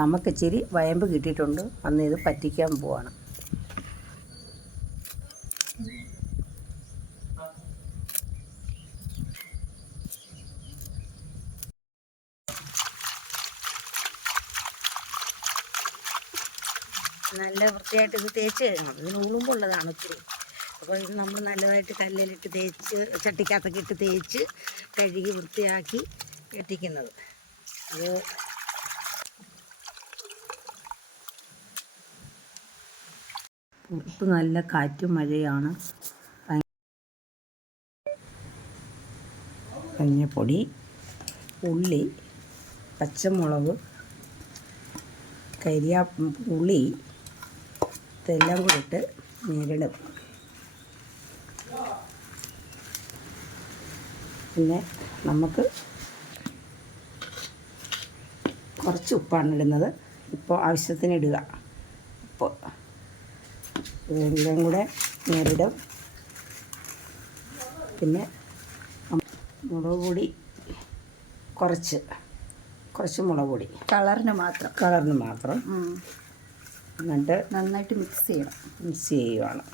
നമുക്ക് ഇച്ചിരി വയമ്പ് കിട്ടിയിട്ടുണ്ട്. അന്ന് ഇത് പറ്റിക്കാൻ പോവാണ്. നല്ല വൃത്തിയായിട്ട് ഇത് തേച്ച് കഴിഞ്ഞു. ഇതിന് ഉളുമ്പുള്ളതാണ് ഒത്തിരി അപ്പോൾ ഇത് നമ്മൾ നല്ലതായിട്ട് കല്ലിലിട്ട് തേച്ച് ചട്ടിക്കകത്തൊക്കെ ഇട്ട് തേച്ച് കഴുകി വൃത്തിയാക്കി എത്തിക്കുന്നത് അത് പുറത്ത് നല്ല കാറ്റും മഴയാണ് മഞ്ഞപ്പൊടി ഉള്ളി പച്ചമുളക് കരിയാ ഉള്ളി ഇതെല്ലാം കൂടി ഇട്ട് ഞെരടും. പിന്നെ നമുക്ക് കുറച്ച് ഉപ്പാണ് ഇടുന്നത്. ഇപ്പോൾ ആവശ്യത്തിന് ഇടുക. ഉപ്പ് ഇതെല്ലാം കൂടെ നേരിടും പിന്നെ മുളക് പൊടി കുറച്ച് കുറച്ച് മുളക് പൊടി. കളറിന് മാത്രം. കളറിന് മാത്രം. എന്നിട്ട് നന്നായിട്ട് മിക്സ് ചെയ്യണം. മിക്സ് ചെയ്യുവാണ്.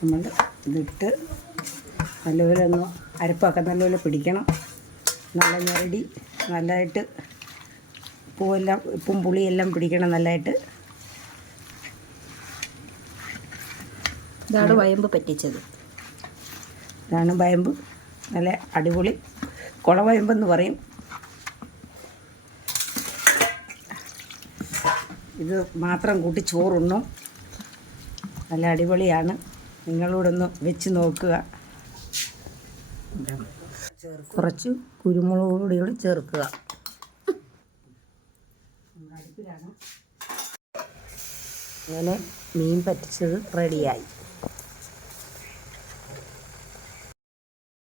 നമ്മൾ ഇതിട്ട് നല്ലപോലെ ഒന്ന് അരപ്പൊക്കെ നല്ലപോലെ പിടിക്കണം. നല്ല ഞെരടി നല്ലതായിട്ട് ഉപ്പുമെല്ലാം ഉപ്പും പുളിയെല്ലാം പിടിക്കണം നല്ലതായിട്ട്. ഇതാണ് വയമ്പ് പറ്റിച്ചത്. ഇതാണ് വയമ്പ്. നല്ല അടിപൊളി കുളവയമ്പെന്ന് പറയും. ഇത് മാത്രം കൂട്ടി ചോറുണ്ണും. നല്ല അടിപൊളിയാണ്. നിങ്ങളോടൊന്ന് വെച്ച് നോക്കുക. കുറച്ച് കുരുമുളക് കൂടി ചേർക്കുക. അങ്ങനെ മീൻ പറ്റിച്ചത് റെഡിയായി